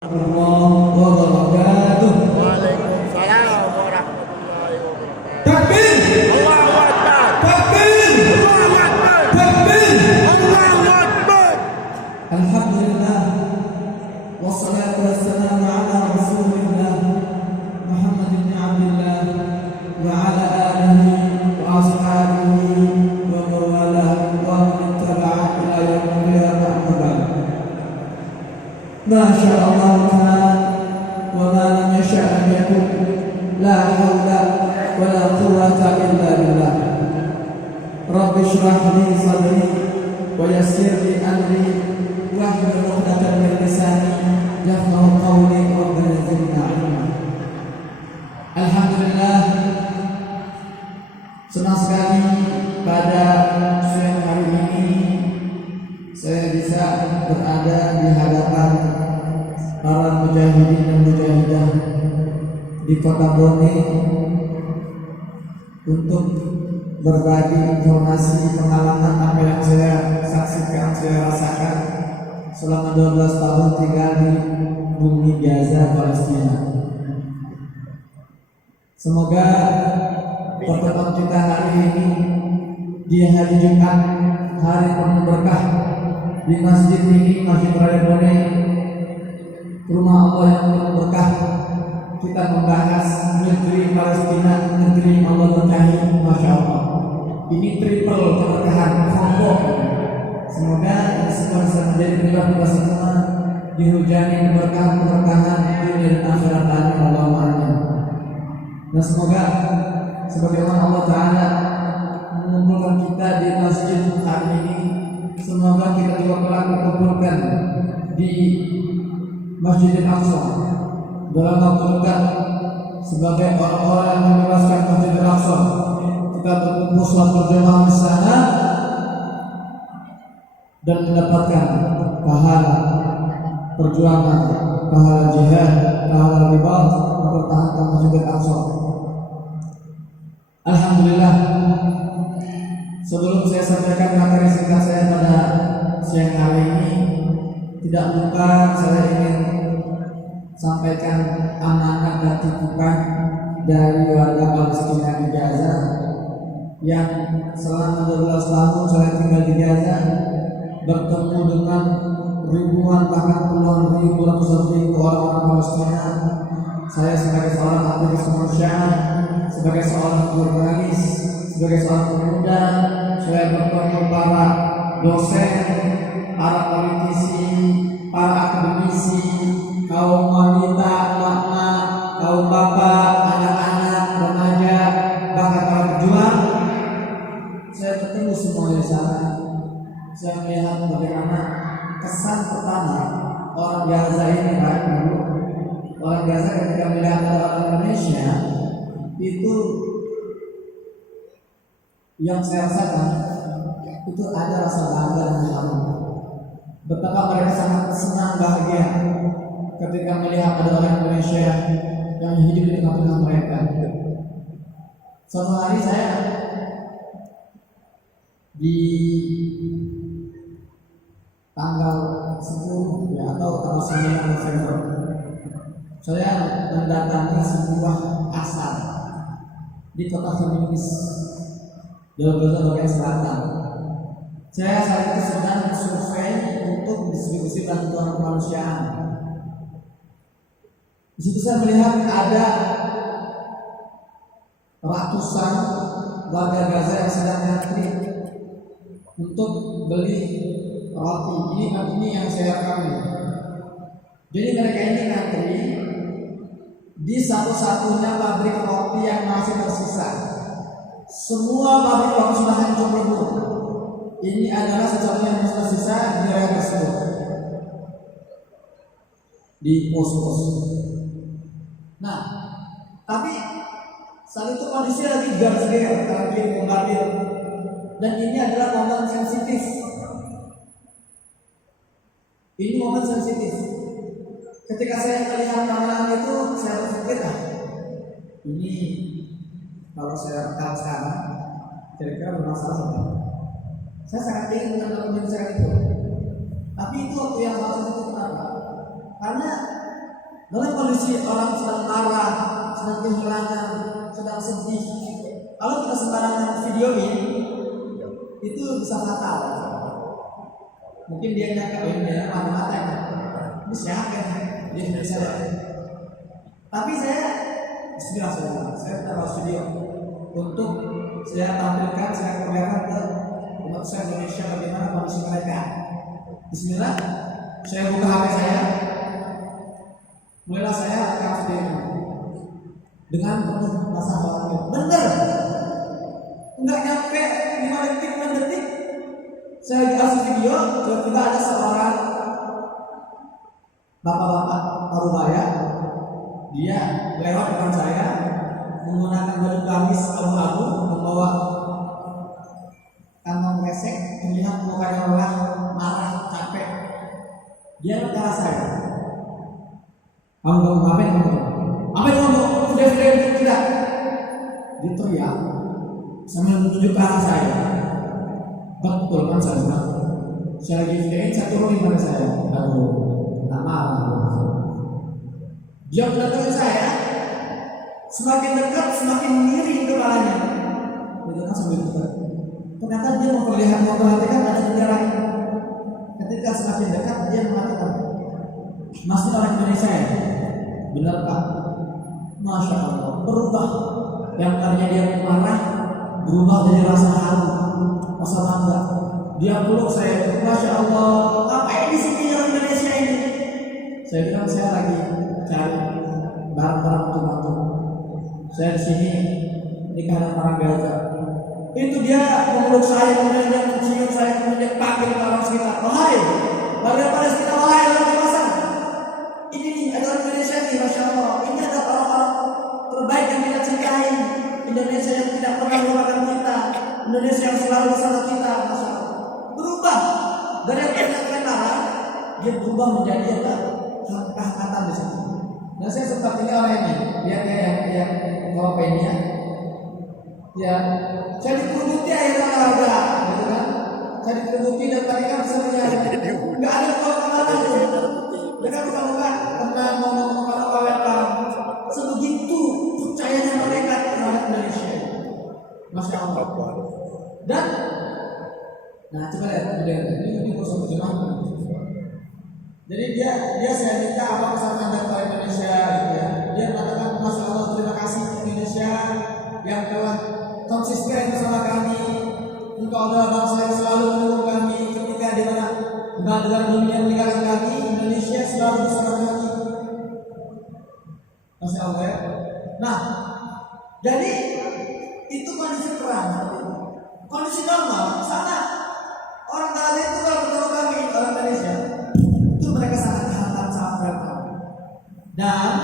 Warahmatullahi wabarakatuh. Waalaikumsalam warahmatullahi wabarakatuh. Takbir! Allahu Akbar. Takbir! Allahu Akbar. Takbir! Allahu Akbar. Alhamdulillah. Wassalatu wassalamu ala Rasulillah Muhammad bin Abdullah wa ala alihi wa ashabihi wa mawalah wa man tabi'ahu ila yaumil qiyamah. Masya Allah kan wa ma lam yasha' lam yakun la hawla wa la quwwata illa billah. Rabbi shrah li sadri wa yassir li amri wahlul 'uqdatam min lisani yafqahu qawli rabbana zidna 'ilma. Alhamdulillah, senang sekali pada siang hari ini saya bisa berada di hadapan para mujahidin dan mujahidah di Kota Bone untuk berbagi informasi pengalaman apa yang saya saksikan, saya rasakan selama 12 tahun tinggal di bumi Gaza, Palestina. Semoga pertemuan kita hari ini di hari Jumat, hari penuh berkah di masjid ini, Masjid Raya Bone, rumah Allah yang penuh berkah, kita membahas negeri Palestina, negeri Allah berkahi. Masya Allah, ini triple keberkahan combo. Semoga ini semua bisa menjadi penyebab kita semua dihujani keberkahan dunia dan akhirat. Allahumma amin. Dan semoga sebagaimana Allah Ta'ala mengumpulkan kita di masjid hari ini, semoga kita juga kelak dikumpulkan di Masjidil Aqsa dalam waktu dekat sebagai orang-orang yang membebaskan Masjidil Aqsa. Kita berkumpul sholat berjamaah di sana dan mendapatkan pahala perjuangan, pahala jihad, pahala ribat mempertahankan Masjidil Aqsa. Alhamdulillah. Sebelum saya sampaikan materi singkat saya pada siang hari ini, tidak lupa saya ingin sampaikan amanah dan titipan dari warga Palestina di Gaza yang selama 12 tahun saya tinggal di Gaza, bertemu dengan ribuan bahkan puluhan ribu, ratusan ribu orang-orang Palestina. Saya sebagai seorang aktivis kemanusiaan, sebagai seorang jurnalis, sebagai seorang pemuda, saya bertemu para dosen, para politisi, para akademisi, kaum wanita, emak-emak, kaum bapak, anak-anak, remaja, bahkan para pejuang. Saya bertemu semua di sana. Saya melihat bagaimana kesan pertama orang Gaza ini, Pak. Orang Gaza ketika melihat orang Indonesia itu, yang saya rasakan itu ada rasa bangga dan haru. Betapa mereka sangat senang, bahagia ketika melihat ada orang Indonesia yang hidup di tengah-tengah mereka. Suatu hari saya di tanggal 10 ya, atau tanggal 9 November, saya mendatangi sebuah asar di kota Phoenix, Gaza bagian selatan. Saya saat itu sedang survei untuk distribusi bantuan kemanusiaan. Di situ saya melihat ada ratusan warga Gaza yang sedang ngantri untuk beli roti. Ini yang saya rekam. Jadi mereka ini ngantri di satu-satunya pabrik roti yang masih tersisa. Semua pabrik roti sudah hancur lebur. Ini adalah satu-satunya yang masih tersisa di daerah tersebut, di pos-pos. Nah, tapi saat itu kondisi lagi gas-gas, lagi bombardir, dan ini adalah momen sensitif. Ini momen sensitif. Ketika saya melihat ramalan itu, saya berpikir, ini kalau saya rekam sekarang, kira-kira bermasalah apa? Saya sangat ingin menonton saya itu. Tapi itu waktu yang salah satu kenapa? Karena Dalam kondisi orang sedang marah, sedang kehilangan, sedang sedih, kalau kita sembarangan videoin, itu bisa fatal. Mungkin dia nyangka, oh ini mata-mata ya, ini siapa ya? Dia tidak sadar. Tapi Bismillah, saya taruh video untuk saya tampilkan, saya perlihatkan ke umat saya Indonesia bagaimana kondisi mereka. Bismillah, saya buka HP saya. Mulailah saya rekam video dengan penuh rasa khawatir. Bener, nggak nyampe 5 detik, 6 detik, saya dikasih video. Tiba-tiba ada seorang bapak-bapak parubaya, dia lewat depan saya menggunakan baju gamis abu-abu, membawa kantong kresek, melihat mukanya lelah, marah, capek. Dia berkata saya, kamu ngapain kamu? Apa yang kamu? Sudah tidak. Dia teriak sambil menunjuk ke arah saya. Betul kan saya bilang, saya lagi videoin, saya turunin pada saya. Aduh, tak marah. Dia mendatangkan saya, semakin dekat semakin miring kepalanya. Itu kan sambil dekat. Ternyata dia memperhatikan ada bendera ini. Ketika semakin dekat dia mengatakan, masih orang Indonesia ya? Benar Pak? Masya Allah, berubah. Yang tadinya dia marah berubah jadi rasa haru, rasa bangga. Dia peluk saya, Masya Allah, ngapain di sini orang Indonesia ini? Saya bilang saya lagi cari barang-barang untuk bantu. Saya di sini nikah dengan orang Belanda. Itu dia memeluk saya, kemudian dia mencium saya, kemudian panggil ke orang sekitar. Wahai warga Palestina, wahai orang dewasa, ini nih ada orang Indonesia nih, Masya Allah. Ini ada orang-orang terbaik yang kita cintai. Indonesia yang tidak pernah melupakan kita, Indonesia yang selalu bersama kita, Masya Allah. Berubah dari yang tadinya marah, dia berubah menjadi apa? Kehangatan di situ. Dan saya sempat ini orang ini, lihat ya yang bawa pennya, ya saya dikerubuti akhirnya harga, gitu kan? Saya dikerubuti dan mereka bisa melihat, nggak ada kemana-mana itu. Mereka bukan tenang ngomong welcome. Sebegitu percayanya mereka terhadap Indonesia, Masya Allah. Dan, nah coba lihat, ini kursus terjemahan. Jadi dia saya minta apa pesan dari Indonesia, gitu ya. Dia mengatakan, Masya Allah, terima kasih Indonesia yang telah konsisten bersama kami. Engkau adalah bangsa yang selalu mendukung kami ketika di mana negara dunia meninggalkan kami, Indonesia selalu bersama kami. Masya Allah ya. Nah, jadi itu kondisi perang. Kondisi normal, sana orang Bali itu kalau bertemu kami orang Indonesia, itu mereka sangat hangat, sangat welcome. Dan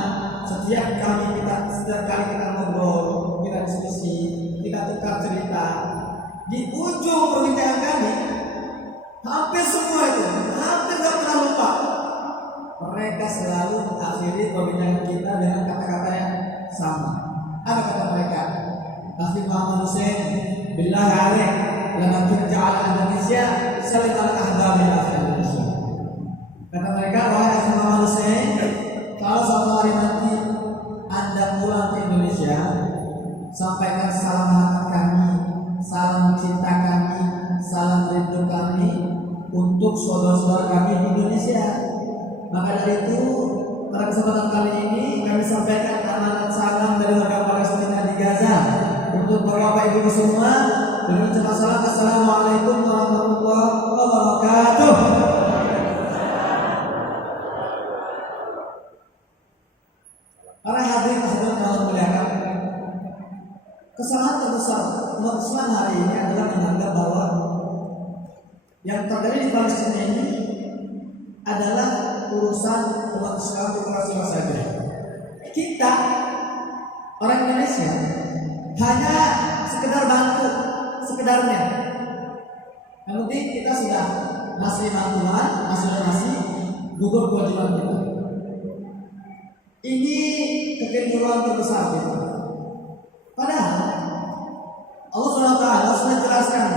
setiap kali kita ngobrol, kita diskusi, kita tukar cerita, di ujung perbincangan kami, hampir semua itu, hampir tak pernah lupa. Mereka selalu mengakhiri perbincangan kita dengan kata-kata yang sama. Apa kata mereka? Akhi Muhammad Hussein, billahi alaik, lama kita ja'ala Indonesia saling al-ahbab Indonesia. Kata mereka, wahai Akhi Muhammad Hussein, kalau suatu hari nanti Anda pulang ke Indonesia, sampaikan salam hangat kami, salam cinta kami, salam rindu kami untuk saudara-saudara kami di Indonesia. Maka dari itu, pada kesempatan kali ini kami sampaikan amanat salam dari warga Palestina di Gaza untuk Bapak Ibu semua dengan ucapan salam Assalamualaikum warahmatullahi wabarakatuh. Para hadirin hadirat yang muliakan, kesalahan terbesar umat Islam hari ini adalah menganggap bahwa yang terjadi di Palestina ini adalah urusan umat Islam itu saja. Kita orang Indonesia hanya sekedar bantu, sekedarnya. Yang penting kita sudah ngasih bantuan, ngasih gugur kewajiban kita. Ini kekeliruan terbesar kita. Padahal Allah SWT sudah jelaskan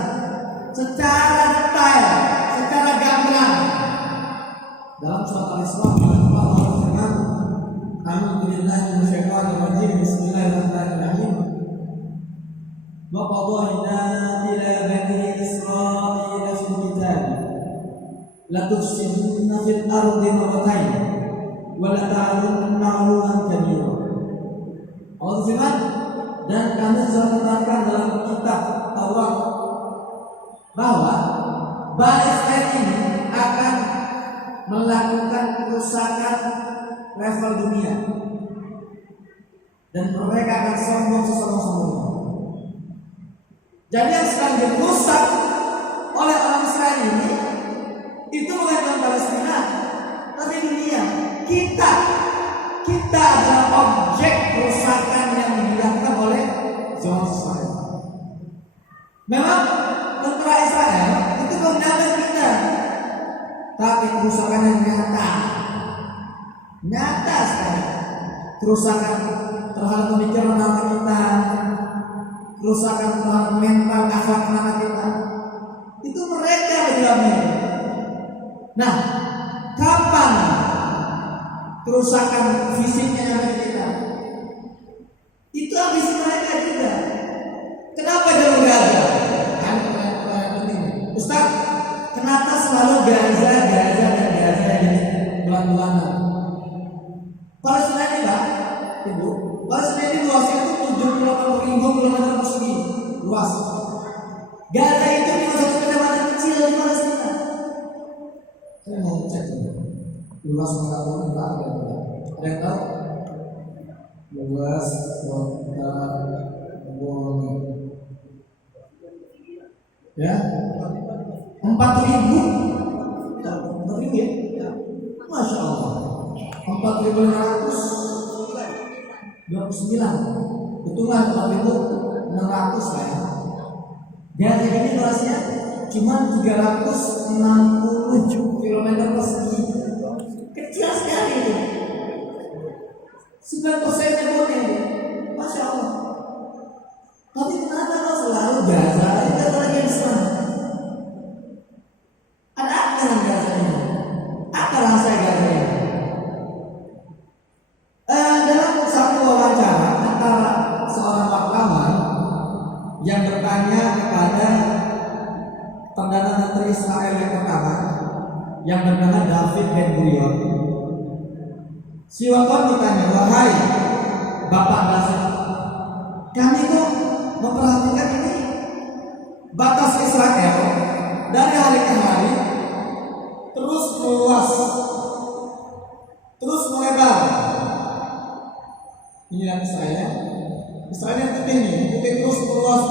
secara detail, secara gamblang dalam surat Al-Isra Allah berfirman, tufsiduna fil ardi marratayn wa la ta'lamunna 'uluwan kabira. Allah firman, dan kami sudah menetapkan dalam kitab Taurat bahwa Bani Israil ini akan melakukan kerusakan level dunia dan mereka akan sombong sesombong-sombongnya. Jadi yang sedang dirusak oleh orang Israel ini itu bukan orang Palestina, tapi dunia. Kita adalah objek kerusakan yang dilakukan oleh zaman Israel. Memang tentara Israel itu mengambil kita, tapi kerusakan yang nyata sekali. Kerusakan terhadap pemikiran anak kita, kerusakan terhadap mental akhlak anak kita, itu mereka yang diambil. Nah, kapan kerusakan fisiknya yang ada kita? Itu ambisi mereka juga. Kenapa jalur Gaza? Kan pertanyaan penting. Ustaz, kenapa selalu Gaza yang bulan-bulanan? Palestina ini Pak, Ibu, Palestina ini luasnya itu 78.000 km persegi luas. Gaza itu cuma satu kecamatan kecil di Palestina. Saya mau cek luas berapa berapa? Ada yang tahu? Luas kota Bogor. Ya, 4.000. Ya, 4.000 ya. Masya Allah. 4.529. Hitungan 4.600 lah ya. Gaza ini luasnya cuma 360 km persegi. Kecil sekali itu. 9%-nya boleh. Masya Allah. Tapi kenapa kau selalu Gaza? Itu lagi yang Islam. Ada apa dengan Gaza ini? Apa rasa Gaza ini? Dalam satu wawancara antara seorang wartawan yang bertanya kepada Perdana Menteri Israel yang pertama yang bernama David Ben-Gurion, si wartawan ditanya, wahai Bapak David, kami kok memperhatikan ini batas Israel dari hari ke hari terus meluas, terus melebar. Ini yang Israel yang penting nih, mungkin terus meluas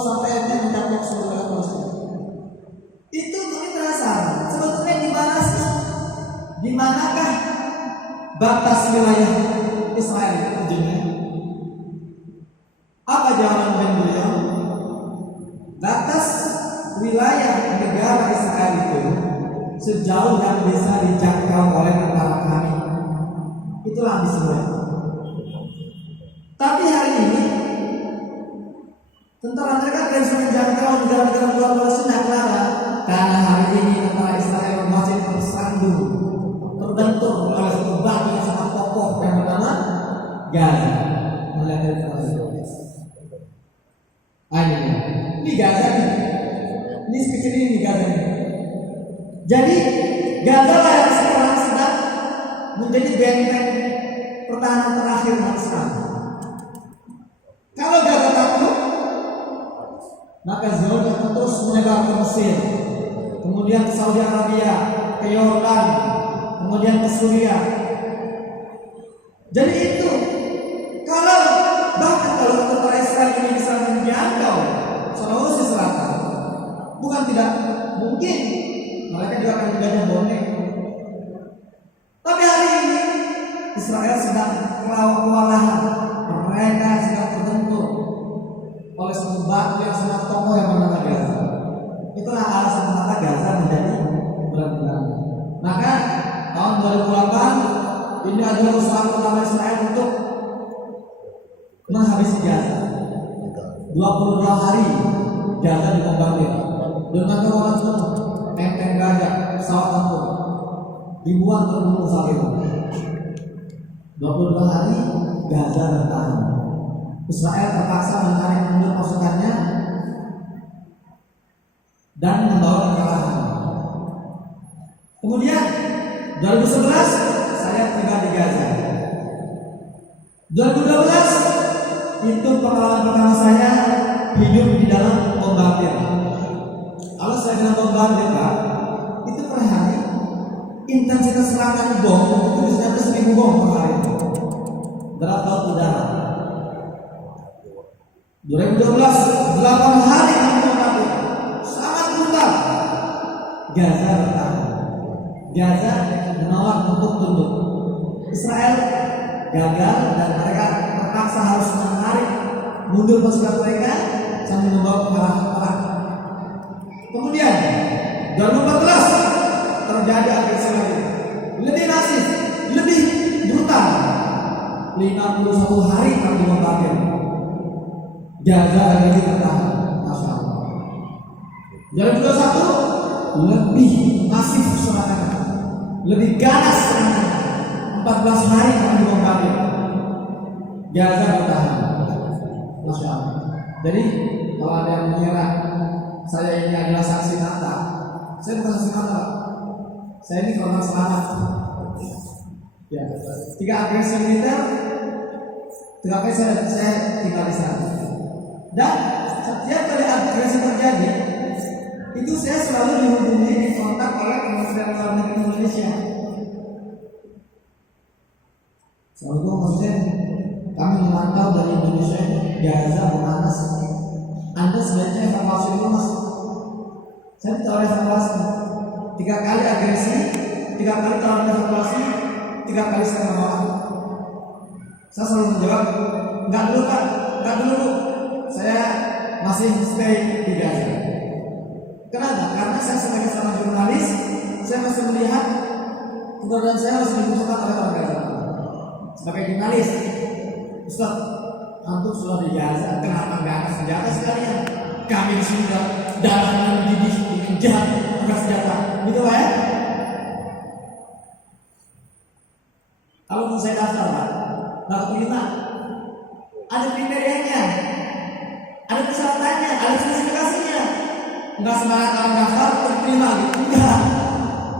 sampai mencapai seluruh Palestina. Itu kami terasa sebetulnya di mana sih? Di manakah batas wilayah Israel itu ujungnya? Apa jawaban Ben-Gurion? Batas wilayah negara Israel itu sejauh yang bisa dijangkau oleh tentara kami. Itulah ambisi mereka. Tapi hari ini tentara mereka tidak bisa menjangkau negara-negara luar Palestina. Karena hari ini tentara Israel masih tersandung, terbentur oleh satu batu yang sangat kokoh yang bernama Gaza. Ini Gaza nih. Ini sekecil ini Gaza nih. Jadi Gaza lah yang sekarang sedang menjadi benteng pertahanan terakhir Islam. Kalau Gaza takut, maka Zionis akan terus menyebar ke Mesir, kemudian ke Saudi Arabia, ke Yordan, kemudian ke Suriah. Jadi itu bahkan kalau tentara Israel ini bisa menjangkau Sulawesi Selatan, bukan tidak mungkin mereka juga akan menjajah Borneo. Tapi hari ini Israel sedang kewalahan, mereka sedang terbentur oleh sebuah batu yang sangat kokoh yang bernama Gaza. Itulah alasan mengapa Gaza menjadi berat-berat. Maka tahun 2008 ini adalah usaha pertama Israel untuk menghabisi Gaza. 22 hari Gaza dibombardir dengan orang semua, tank gajah, pesawat tempur, ribuan terbunuh saat itu. 22 hari Gaza bertahan. Israel terpaksa menarik mundur pasukannya dan membawa kekalahan. Kemudian 2011 saya tiba di Gaza. 2012 itu pengalaman pertama saya hidup di dalam bombardir. Kalau saya bilang bombardir, Pak, itu per hari intensitas serangan bom itu bisa sampai 1000 bom per hari. Berat laut udara. 2012 8 hari kami bombardir, sangat brutal. Gaza bertahan. Gaza menolak untuk tunduk. Israel gagal dan mereka terpaksa harus menarik mundur pasukan mereka sambil membawa perang. Kemudian 2014 terjadi agresi lagi, lebih masif, lebih brutal. 51 hari kami dibombardir. Gaza lagi bertahan, masya Allah. 2021 lebih masif serangan, lebih ganas serangan. 14 hari kami dibombardir. Gaza bertahan, masya Allah. Jadi kalau ada yang mengira saya ini adalah saksi mata, saya bukan saksi mata. Saya ini korban selamat. Ya, 3 agresi militer, 3 kali saya tinggal di sana. Dan setiap kali agresi terjadi, itu saya selalu dihubungi, dikontak oleh Kementerian Luar Negeri Indonesia. Selalu maksudnya kami memantau dari Indonesia, Gaza memanas. Anda sebaiknya evakuasi dulu, Mas. Saya ditawarin evakuasi 3 kali agresi, 3 kali tawaran evakuasi, 3 kali saya menolak. Saya selalu menjawab, enggak dulu Pak, enggak dulu. Saya masih stay di Gaza. Kenapa? Karena saya sebagai seorang jurnalis, saya masih melihat keberadaan saya harus dibutuhkan oleh orang Gaza. Sebagai jurnalis, Ustaz, antum sudah di Gaza, kenapa nggak ada senjata sekalian? Kami di sini dalam mendidih, jahat, bukan senjata, gitu Pak ya? Kalau mau saya daftar Pak, nggak terima. Ada kriterianya, ada persyaratannya, ada spesifikasinya. Enggak sembarang orang daftar terima gitu, enggak.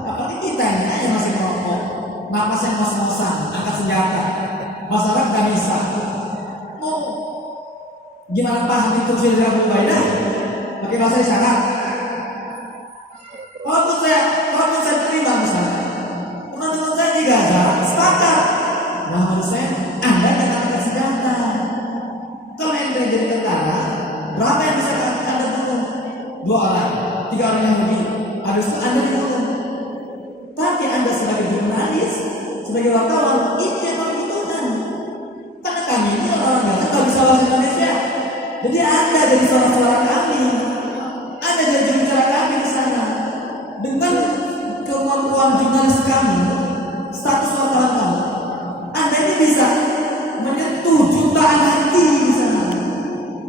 Apalagi kita ini aja masih merokok, napas yang ngos-ngosan, angkat senjata. Masyarakat nggak bisa. Mau gimana paham itu sih dalam Ubaidah? Pakai bahasa isyarat. Walaupun saya terima misalnya, teman-teman saya di Gaza sepakat. Nah menurut saya, Anda jangan angkat senjata. Kalau yang jadi tentara, berapa yang bisa Anda bunuh? 2 orang, 3 orang yang lebih. Habis itu Anda dibunuh. Tapi Anda sebagai jurnalis, sebagai wartawan, itu yang kami butuhkan. Karena kami ini orang Gaza nggak bisa bahasa Indonesia. Jadi Anda jadi suara-suara kami. Anda jadi bicara kami di sana. Dengan kemampuan jurnalis kami, status wartawan kami, Anda ini bisa menyentuh jutaan hati di sana.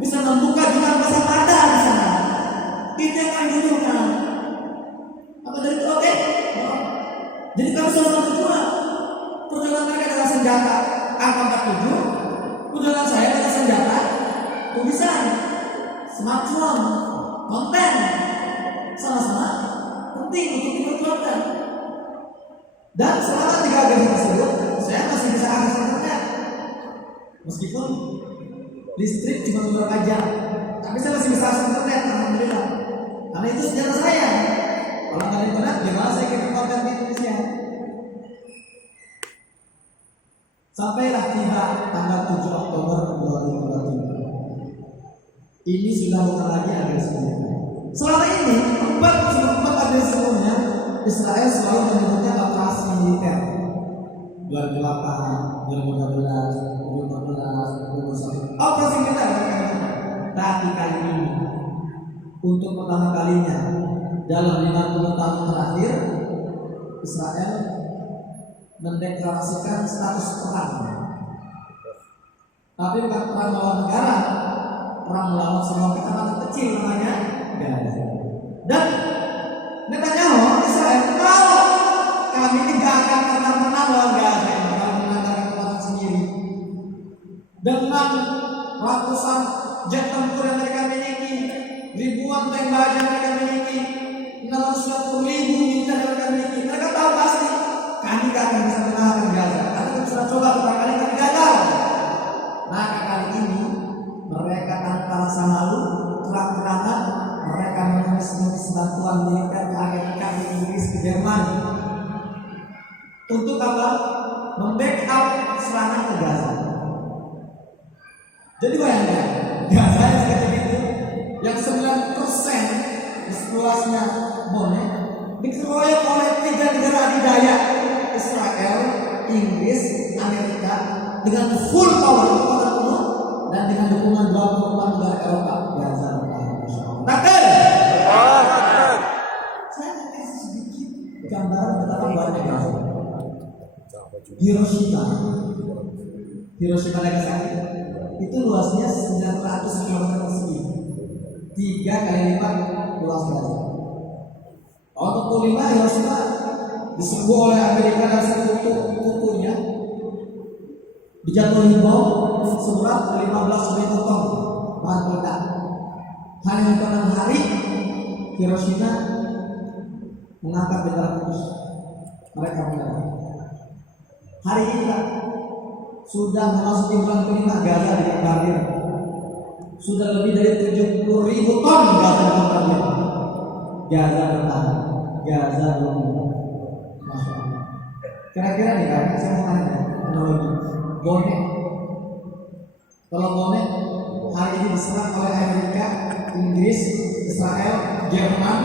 Bisa membuka jutaan pasar mata di sana. Itu yang kami butuhkan. Apa dari itu? Oke? Jadi kami selalu berdua. Perjalanan mereka dengan senjata AK-47, perjalanan saya dengan senjata tulisan, smartphone, konten, sama-sama penting untuk diperjuangkan. Dan selama 3 agresi tersebut, saya masih bisa akses internet, meskipun listrik cuma beberapa jam, tapi saya masih bisa akses internet, alhamdulillah. Karena itu senjata saya. Kalau nggak internet, gimana saya kirim konten di Indonesia? Sampailah tiba tanggal 7 Oktober 2023. Ini sudah bukan lagi agresi militer. Selama ini 4 agresi sebelumnya Israel selalu menyebutnya operasi militer. 2008, 2012, 2014, 2021. Operasi militer. Tapi kali ini untuk pertama kalinya dalam 50 tahun terakhir, Israel mendeklarasikan status perang. Tapi bukan perang melawan negara, perang melawan semua kecamatan kecil namanya Gaza. Dan Netanyahu Israel tahu kami tidak akan pernah menang lawan Gaza, kalau menangkan kekuatan sendiri. Dengan ratusan jet tempur yang mereka miliki, ribuan tank baja yang mereka miliki, 600.000 militer yang kami miliki. Mereka tahu pasti kami gak akan bisa menahan Gaza. Kami sudah coba beberapa kali, kami gagal. Maka kali ini mereka tanpa rasa malu, terang-terangan mereka mengemis bantuan militer ke Amerika, ke Inggris, ke Jerman. Untuk apa? Membackup serangan ke Gaza. Jadi bayangkan, Gaza yang sekecil itu, yang 9% luasnya Bone dikeroyok oleh 3 negara adidaya, Israel, Inggris, Amerika, dengan full power penuh dan dengan dukungan 24 negara Eropa. Gaza takkan. Saya akan kasih sedikit gambaran betapa luasnya Gaza. Hiroshima Nagasaki itu luasnya 900 km persegi, 3 kali lipat luas Gaza. Tahun 45 Hiroshima diserbu oleh Amerika dan sekutu-sekutunya, dijatuhi bom seberat 15.000 ton bahan peledak. Hanya pada 6 hari Hiroshima mengangkat bendera putih. Mereka menyerah. Hari ini Pak, sudah memasuki bulan kelima Gaza dibombardir. Sudah lebih dari 70.000 ton Gaza dibombardir. Gaza bertahan. Gaza belum. Masya Allah. Kira-kira nih kan, saya mau tanya analogi. Bonek. Kalau bonek hari ini diserang oleh Amerika, Inggris, Israel, Jerman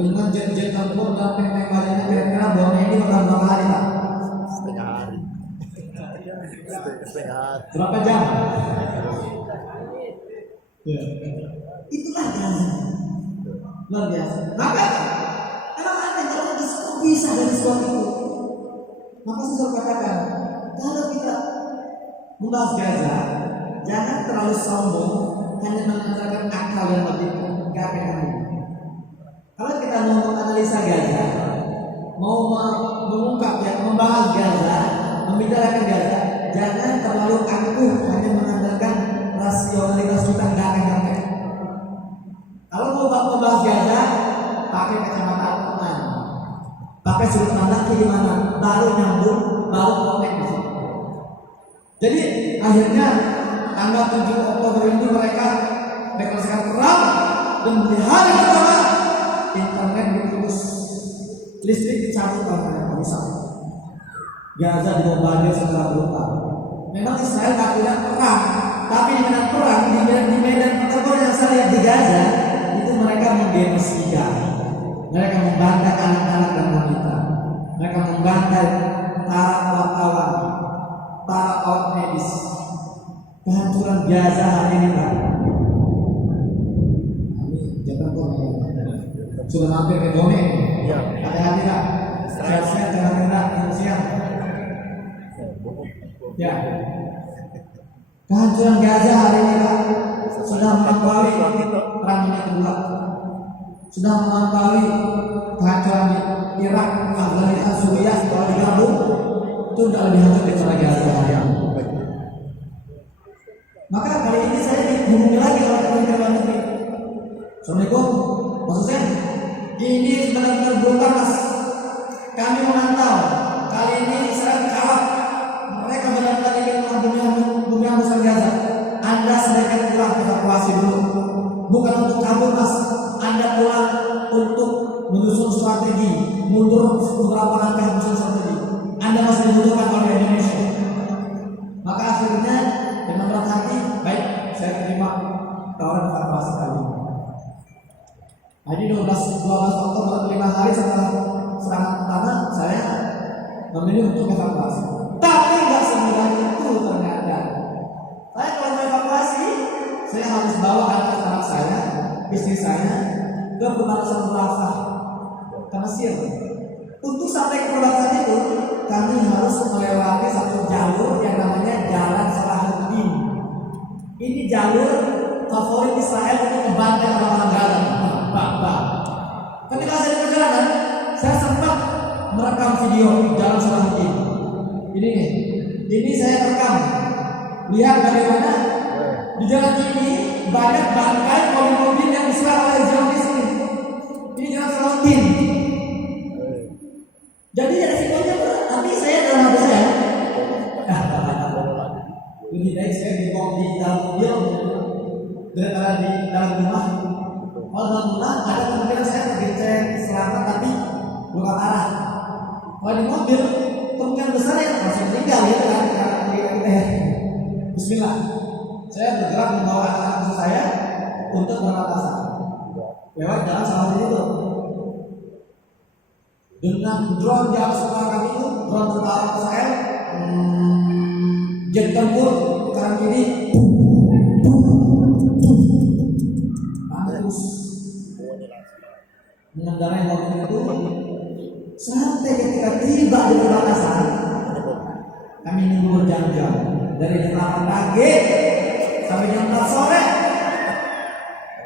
dengan jet-jet tempur dan tank-tank badannya, kira-kira bonek ini bakal berapa hari Pak? Setengah hari. Berapa jam? Ya. Itulah Gaza. Luar biasa. Maka emang ada kalau bisa dari sesuatu itu. Maka saya selalu katakan, kalau kita membahas Gaza, jangan terlalu sombong hanya mengandalkan akal yang lebih gak kami. Kalau kita mau menganalisa Gaza, mau mengungkap ya, membahas Gaza, membicarakan Gaza, jangan terlalu angkuh hanya mengandalkan rasionalitas kita nggak akan sampai. Kalau mau membahas Gaza, pakai kacamata teman, pakai sudut pandang kiri mana, baru nyambung, baru konek di situ. Jadi akhirnya tanggal 7 Oktober ini mereka deklarasikan perang dan di hari pertama internet diputus, listrik dicabut oleh mereka rusak. Gaza dibombardir secara brutal. Memang Israel tak punya perang, tapi di medan perang, di medan pertempuran yang saya lihat di Gaza itu mereka menggenosida, mereka membantai anak-anak dan wanita, mereka membantai para wartawan, para awak medis. Kehancuran Gaza hari ini Pak. Ini jangan sudah mampir ke Bone. Hati-hati Pak. Saya jangan rendah siang. Ya. Kehancuran Gaza hari ini Pak sudah melampaui perang dunia kedua. Sudah melampaui kehancuran di Irak, Afghanistan, Suriah setelah digabung itu tidak lebih hancur daripada Gaza hari ini. Maka kali ini saya dihubungi lagi oleh Kementerian Luar Negeri. Assalamualaikum, maksud saya ini benar-benar brutal Mas. Kami memantau kali ini Israel kalah. Mereka benar-benar ingin bumi hanguskan Gaza. Anda sebaiknya pulang evakuasi dulu, bukan untuk kabur Mas. Anda pulang untuk menyusun strategi, mundur beberapa langkah menyusun strategi. Anda masih dibutuhkan oleh Indonesia. Maka akhirnya dengan berat hati, baik, saya terima tawaran evakuasi kali ini. Hari 12 Oktober, 5 hari setelah serangan pertama, saya memilih untuk evakuasi. Tapi nggak semudah itu ternyata. Saya kalau mau evakuasi, saya harus bawa anak-anak saya, istri saya ke perbatasan Rafah, ke Mesir. Untuk sampai ke perbatasan itu, kami harus melewati satu jalur yang namanya Jalan Salahuddin. Ini jalur favorit Israel untuk membantai orang-orang Gaza. Ketika saya di perjalanan, saya sempat merekam video Jalan Salahuddin. Ini saya rekam. Lihat bagaimana di jalan ini banyak bangkai mobil-mobil yang diserang oleh Zionis ini. Ini jalan kontin. Jadi resikonya berat, tapi saya dalam hati saya lebih baik saya di dalam mobil daripada di dalam rumah. Kalau dalam rumah ada kemungkinan saya tergencet selamat tapi luka parah. Kalau di mobil kemungkinan besar ya langsung meninggal gitu kan. Bismillah. Saya bergerak membawa anak-anak saya untuk berpapasan lewat jalan salah itu dengan drone di atas kepala kami itu, drone tentara Israel, jet tempur di kanan kiri, terus mengendarai mobil itu sampai ketika tiba di perbatasan. Kami nunggu berjam-jam dari jam 8 pagi sampai jam 4 sore.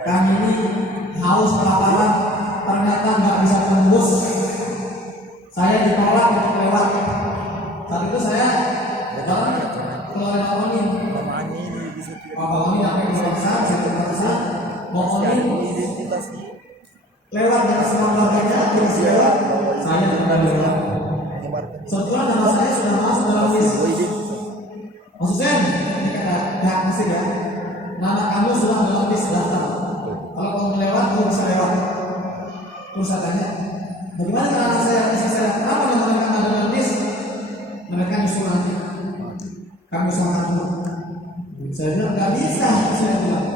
Kami ini haus kelaparan, ternyata nggak bisa tembus. Saya ditolak untuk lewat. Saat itu saya jalan keluar ngomongin. Ngomongin apa yang saya ngomongin lewat dari semua keluarganya, terus lewat saya tidak lewat. Setelah nama saya sudah masuk dalam list. Maksudnya pihak masih ya, nama kamu sudah dalam list daftar. Kalau kamu lewat, kamu bisa lewat. Terus saya tanya, bagaimana cara saya kenapa mereka ada dalam list? Mereka nyusul nanti. Kamu sama dulu. Saya bilang nggak bisa. Saya bilang,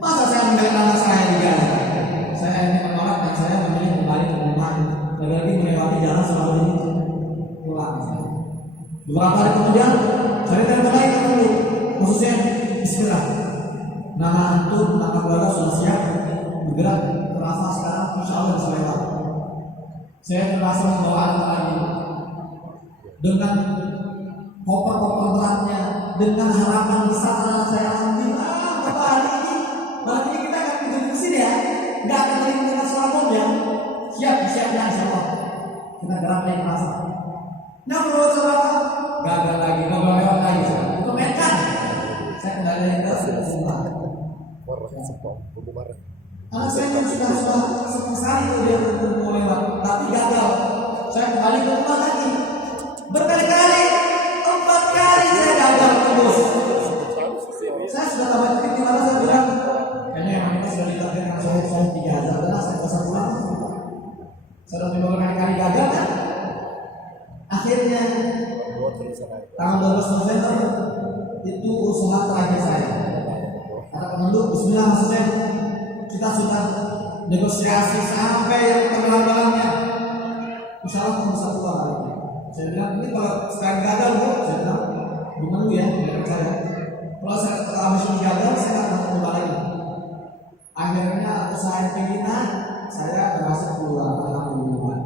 masa saya meninggalkan anak saya di Gaza? Saya ini menolak dan saya memilih kembali ke rumah. Lagi melewati jalan selalu ini pulang. Beberapa hari kemudian saya telepon lagi dulu, khususnya Bismillah. Nama antum, nama keluarga sudah siap bergerak terasa sekarang, insya Allah bisa lewat. Saya terasa membawa anak lagi dengan koper-koper beratnya, dengan harapan besar anak saya. Alhamdulillah, Bapak hari ini kita akan tidur di sini ya, nggak akan lagi dengan selamat ya. Siap ya, insya Allah. Kita gerak naik masa. Nah, menurut saudara, gagal lagi, nggak boleh lewat lagi. Itu menkan. Saya kembali lagi ke sekolah. Anak saya kan sudah senang sekali tuh dia mau lewat, tapi gagal. Saya kembali ke rumah lagi. Berkali-kali, 4 kali saya gagal terus. Saya sudah lama di mana saya bilang, kayaknya yang ini sudah ditakdirkan saya di Gaza. Dan saya bisa pulang. Sudah beberapa kali gagal kan? Akhirnya tanggal 12 November itu usaha terakhir saya. Kata penuntut, Bismillah, maksudnya kita sudah negosiasi sampai yang terdalam-dalamnya. Insya Allah kamu bisa keluar hari ini. Saya bilang, ini kalau sekarang gagal, saya bilang, gimana ya, dengan saya. Kalau saya habis ini gagal, saya nggak akan keluar lagi. Akhirnya usaha yang pimpinan, saya berhasil keluar. Alhamdulillah.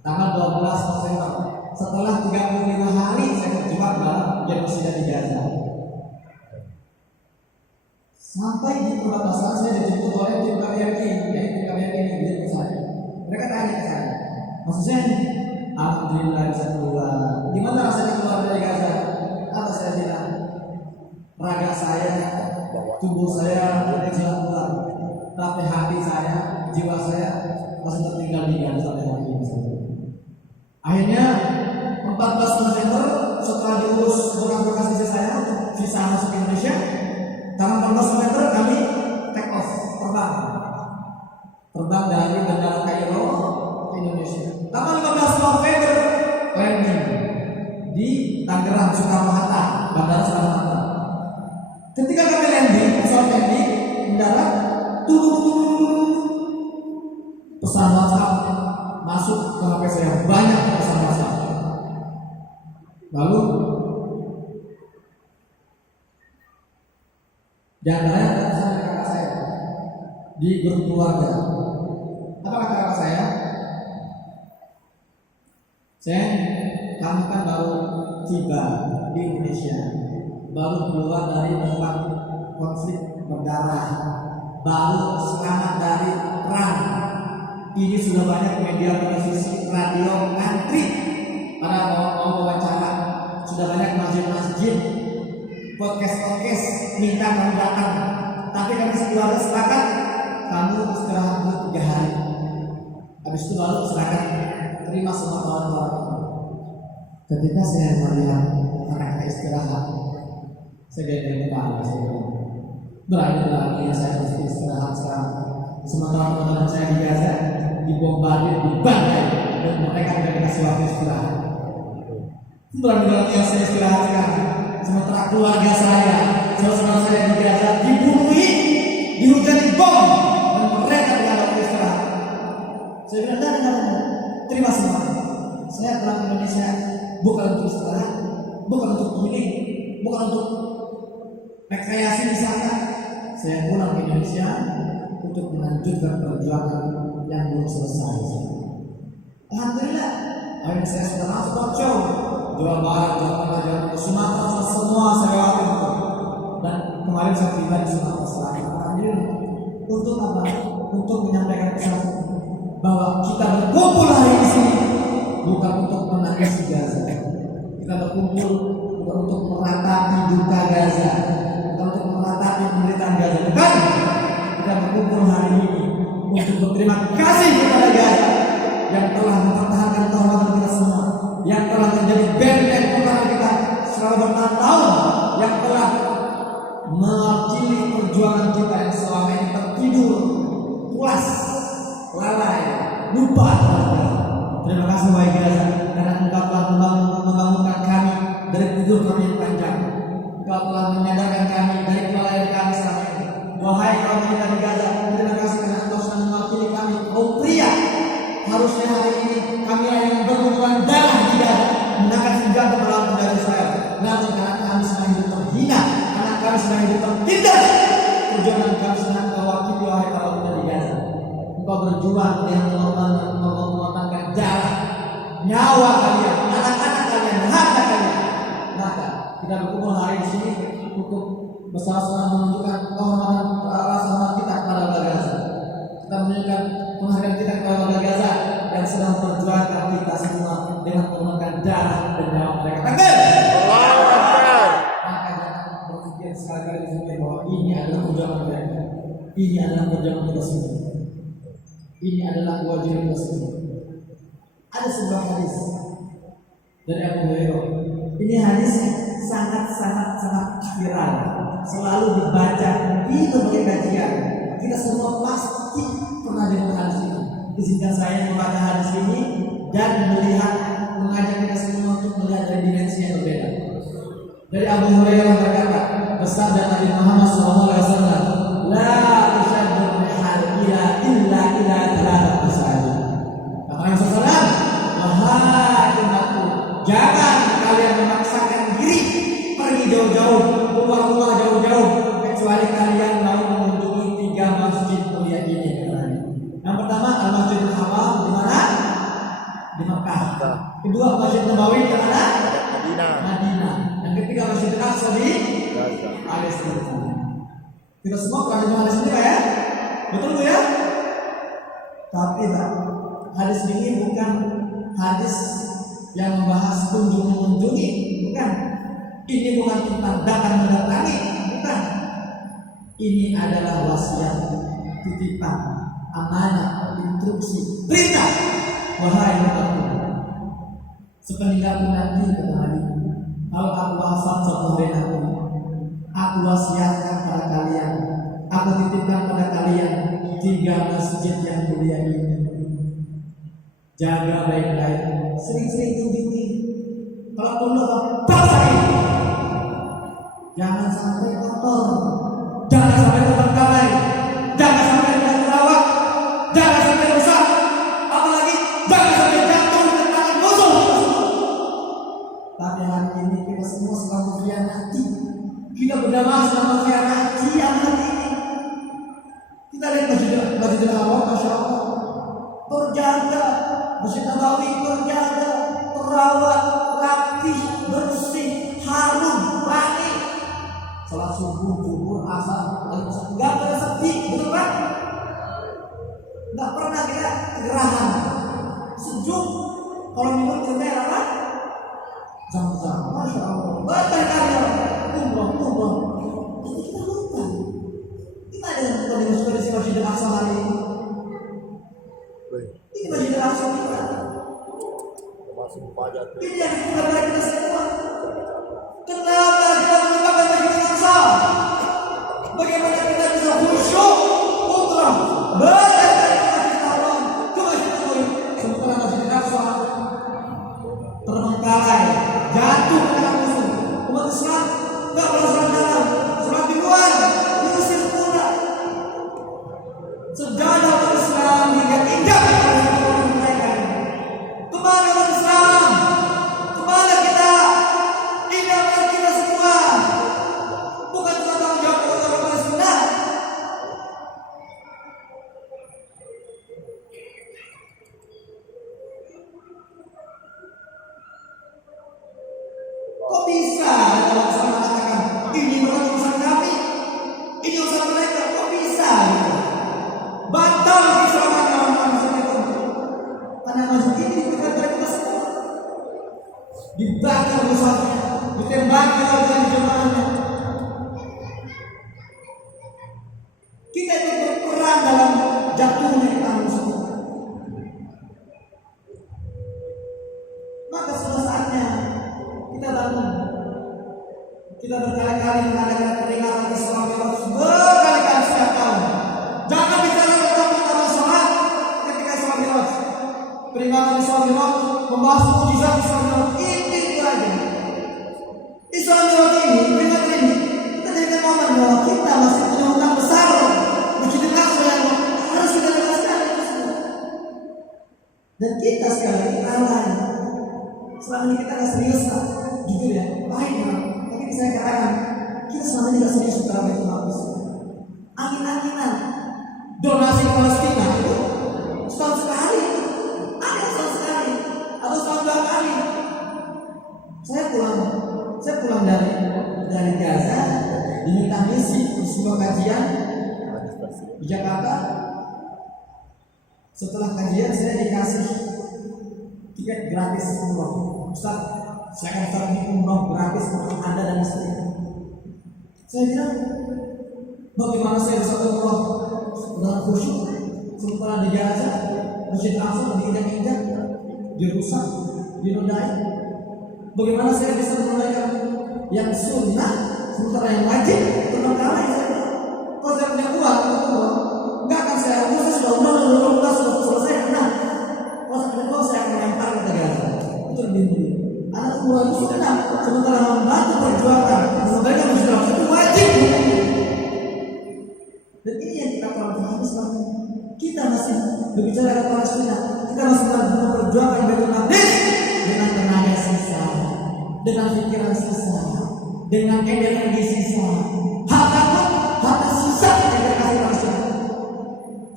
Tanggal 12 November. Setelah 35 hari saya terjebak dalam genosida di Gaza. Sampai di perbatasan saya dijemput oleh tim KBRI, yaitu KBRI yang dijemput saya. Mereka tanya ke saya, maksudnya, alhamdulillah bisa keluar. Gimana rasanya keluar dari Gaza? Apa saya bilang? Raga saya, tubuh saya bisa keluar, tapi hati saya, jiwa saya masih tertinggal di Gaza sampai hari ini. Akhirnya 14 November setelah diurus berkas visa saya, visa masuk Indonesia, tanggal 14 November kami take off, terbang dari Bandara Kairo ke Indonesia. Tanggal 15 November landing di Tangerang Soekarno-Hatta, Bandara Soekarno-Hatta. Ketika kami landing, pesawat landing mendarat, pesan WhatsApp masuk ke HP saya, banyak pesan WhatsApp. Lalu dan saya pesan dari kakak saya di grup keluarga. Apa kata kakak saya? Kamu kan baru tiba di Indonesia, baru keluar dari tempat konflik berdarah, baru selamat dari perang. Ini sudah banyak media televisi, radio ngantri pada mau wawancara. Sudah banyak masjid-masjid, podcast minta kamu datang. Tapi kami sekeluarga sepakat kamu istirahat dulu 3 hari. Habis itu baru serahkan, terima semua kawan-kawan. Ketika saya melihat mereka istirahat, saya gede kepala, saya bilang, berani saya mesti istirahat sekarang. Sementara teman-teman saya di Gaza dibombardir, dibantai, dan mereka tidak dikasih waktu istirahat. Berani saya istirahat sekarang. Sementara keluarga saya, saudara saya di Gaza dibunuhi, dihujani bom, dan mereka tidak ada waktu istirahat. Saya bilang, tidak, terima semua. Saya pulang ke Indonesia bukan untuk istirahat, bukan untuk healing, bukan untuk rekreasi wisata. Saya pulang ke Indonesia untuk melanjutkan perjuangan yang belum selesai. Alhamdulillah, akhirnya saya sudah masuk talkshow Jawa Barat, Jawa Tengah, Jawa Timur, Sumatera, semua saya lewati itu. Dan kemarin saya tiba di Sumatera Selatan. Alhamdulillah. Untuk apa? Untuk menyampaikan pesan bahwa kita berkumpul hari di sini bukan untuk menangis di Gaza. Kita berkumpul bukan untuk meratapi duka Gaza, bukan untuk meratapi penderitaan Gaza. Bukan. Kita berkumpul hari ini untuk berterima kasih kepada Gaza yang telah mempertahankan kehormatan kita semua, yang telah menjadi benteng pertahanan kita selama bertahun-tahun, yang telah mewakili perjuangan kita yang selama ini tertidur, pulas, lalai, lupa. Terima kasih wahai Gaza, karena Engkau telah membangunkan kami dari tidur kami yang panjang. Engkau telah menyadarkan kami dari kelalaian kami selama ini. Wahai kaum kita di Gaza, terima kasih karena Engkau sudah mewakili kami, kaum pria. Harusnya hari ini kami yang berhubungan darah di Gaza mengangkat senjata melawan penduduk Israel. Namun karena kami sedang hidup terhina, karena kami sedang hidup tertindas, perjuangan kami sedang mewakili wahai kaum kita di Gaza. Engkau berjuang dengan mengorbankan darah, nyawa kalian, anak-anak kalian, harta kalian. Maka kita berkumpul hari di sini untuk bersama-sama menunjukkan kehormatan rasa hormat kita kepada warga Gaza. Kita menunjukkan penghargaan kita kepada warga Gaza yang sedang memperjuangkan kita semua dengan mengorbankan darah dan nyawa mereka. Takbir! Allahu Akbar. Maka jangan berpikir sekali-kali di sini bahwa ini adalah perjuangan mereka. Ini adalah perjuangan kita semua. Ini adalah kewajiban kita semua. Ada sebuah hadis dari Abu Hurairah. Ini hadis sangat viral, selalu dibaca di berbagai kajian. Kita semua pasti pernah dengar hadis ini. Izinkan saya membaca hadis ini dan mengajak kita semua untuk melihat dari dimensi yang berbeda. Dari Abu Hurairah berkata, bersabda Nabi Muhammad SAW, la tushaddu rihal illa thalathah masajid. Kata Nabi SAW, wahai umatku, jangan kalian memaksakan diri pergi jauh-jauh, keluar rumah jauh-jauh, kecuali kalian mau mengunjungi 3 masjid mulia ini. Yang pertama Al-Masjidil Haram di mana? Di Makkah. Kedua Masjid Nabawi di mana? Madinah. Yang ketiga Masjidil Aqsa di Palestina. Kita semua pernah dengar hadis ini ya? Betul Bu ya? Tapi hadis ini bukan hadis yang membahas kunjungi, bukan. Ini bukan tentang datang mendatangi, bukan. Ini adalah wasiat, titipan, amanah, instruksi, perintah. Wahai umatku, sepeninggalku nanti kata Nabi, kalau aku wafat suatu hari nanti, aku wasiatkan pada kalian, aku titipkan pada kalian 3 masjid yang mulia ini. Jaga baik-baik, sering-sering kunjungi. Kalau perlu basahi, jangan sampai kotor, jangan sampai terbengkalai, jangan sampai tidak terawat, jangan sampai rusak, apalagi jangan sampai jatuh ke tangan musuh. Tapi hari ini kita semua sedang mengkhianati, kita berdamai sedang mengkhianati amanat ini. Kita lihat Masjidil Haram, Masya Allah, terjaga. Masjid Nabawi terjaga, terawat, rapi, bersih, harum, wangi. Salat subuh, zuhur, asar, nggak pernah sepi, betul kan? Nggak pernah kita kegerahan, sejuk. Kalau minum minumnya apa? Zam-zam, Masya Allah, berkali-kali umroh. Tapi kita lupa. Kita ada yang suka di Masjidil Aqsa hari ini. Ini Masjid Ini yang dibuat dari kita semua. Kenapa kita melupakan bagi bangsa? Bagaimana kita bisa khusyuk untuk belajar dari masjid Allah ke masjid Nabawi? Sementara masjid Aqsa terbengkalai, jatuh ke dalam musuh. Umat Islam tidak pernah sholat dalam, sholat di luar, diusir pula. Sejadah umat Islam hingga injak mereka. Kemana umat Islam? Kemana kita? Ini adalah kita semua. Bukan cuma tanggung jawab orang Palestina. Kok bisa kalau saya mengatakan ini bukan urusan kami, ini urusan mereka? Kok bisa? Batal diselamatkan orang masjid itu. Karena masjid ini bukan dari kita semua. Dibakar rusaknya, ditembaki oleh jemaahnya. Kita itu berperan dalam jatuhnya musuh. Maka sudah saatnya kita bangun. Kita berkali-kali mengadakan peringatan Isra Mi'raj, berkali-kali setiap tahun. Jangan bicara tentang pertama sholat ketika Isra Mi'raj. Peringatan Isra Mi'raj membahas mukjizat Isra Mi'raj, itu aja. Isra Mi'raj ini, peringatan ini, kita jadikan momen bahwa kita masih punya hutang besar Masjid Aqsa yang harus kita jelaskan itu semua. Dan kita sekali lagi lalai. Selama ini kita nggak serius lah, gitu ya, baik ya. Tapi saya katakan, kita selama ini nggak serius dalam itu habis. Angin-anginan, donasi Palestina itu setahun sekali, ada setahun sekali, atau setahun 2 kali. Saya pulang dari Gaza, diminta misi di sebuah kajian di Jakarta. Setelah kajian saya dikasih tiket gratis umroh. Ustaz, saya akan start umroh gratis untuk Anda dan istri. Saya bilang, bagaimana saya bisa umroh dengan khusyuk sementara di Gaza, Masjid Aqsa diinjak-injak, dirusak, dinodai? Bagaimana saya bisa menunaikan yang sunnah sementara yang wajib terbengkalai? Saya bilang, kalau saya punya uang untuk umroh, enggak akan saya umroh. Saya sudah umroh, sudah selesai. Nah, kalau saya akan lempar ke Gaza, itu lebih mudah. Anak umroh itu sunnah, sementara membantu perjuangan sebagai Muslim itu wajib. Dan ini yang kita pahami sekarang. Kita masih berbicara tentang Palestina, kita masih memperjuangkan Baitul Maqdis dengan tenaga sisa, dengan pikiran sisa, dengan energi sisa, harta sisa yang kita kasih Palestina.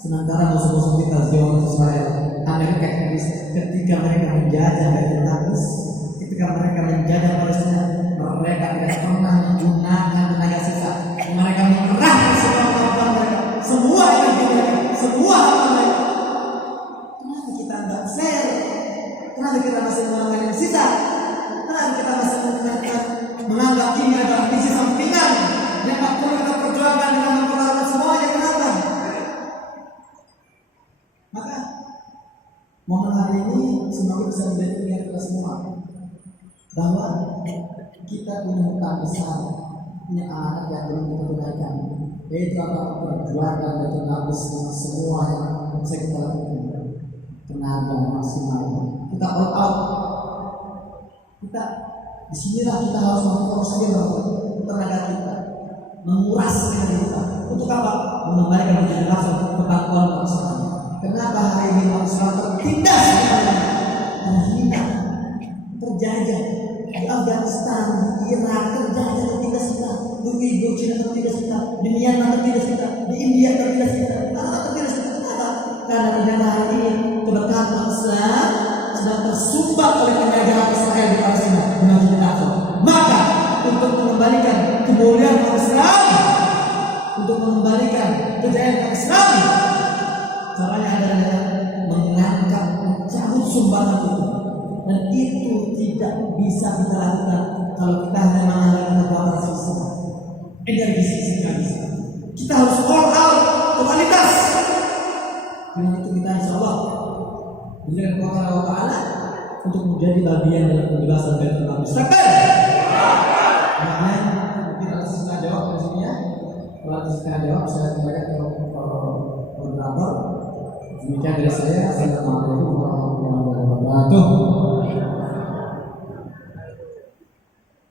Sementara musuh-musuh kita Zionis Israel, Amerika Inggris, ketika mereka menjajah Baitul Maqdis, ketika mereka menjajah Palestina, mereka tidak pernah menggunakan tenaga sisa. Mereka mengerahkan semua kemampuan mereka, semua energi mereka, semua harta mereka. Kenapa kita tidak fair? Kenapa kita masih menggunakan yang sisa? Kenapa kita masih menganggap ini adalah misi sampingan yang tak perlu kita perjuangkan dengan memperlakukan semuanya? Kenapa? Maka momen hari ini semoga bisa menjadi ingat kita semua bahwa kita punya hutang besar, punya anak yang belum kita tunaikan, yaitu apa? Perjuangan Baitul Maqdis dengan semua yang bisa kita lakukan, tenaga maksimal. Kita all out. Kita disinilah kita harus memfokuskan tenaga kita, menguras tenaga kita. Untuk apa? Mengembalikan Masjid Aqsa ke pangkuan manusia. Kenapa hari ini manusia tertindas, terhina, terjajah di Afghanistan, di Irak terjajah, tertindas kita, di Uyghur Cina tertindas kita, di Myanmar tertindas kita, di India tertindas kita, tertindas kita. Kenapa? Karena ternyata hari ini keberkahan Islam sedang tersumbat oleh penjajahan Israel di Palestina dengan Masjid Aqsa. Maka untuk mengembalikan kemuliaan Islam, untuk mengembalikan kejayaan Islam, caranya adalah mengangkat, mencabut sumbangan itu. Dan itu tidak bisa kita lakukan kalau kita hanya mengandalkan kekuatan sisa, energi sisa bisa. Kita harus all out, totalitas. Dengan itu kita insya Allah dengan kuasa Allah Taala untuk menjadi bagian dalam penjelasan Baitul Maqdis. Makanya mungkin atas setengah jawab di sini ya. Kalau atas setengah jawab saya kembali ke moderator. Demikian dari saya. Assalamualaikum warahmatullahi wabarakatuh.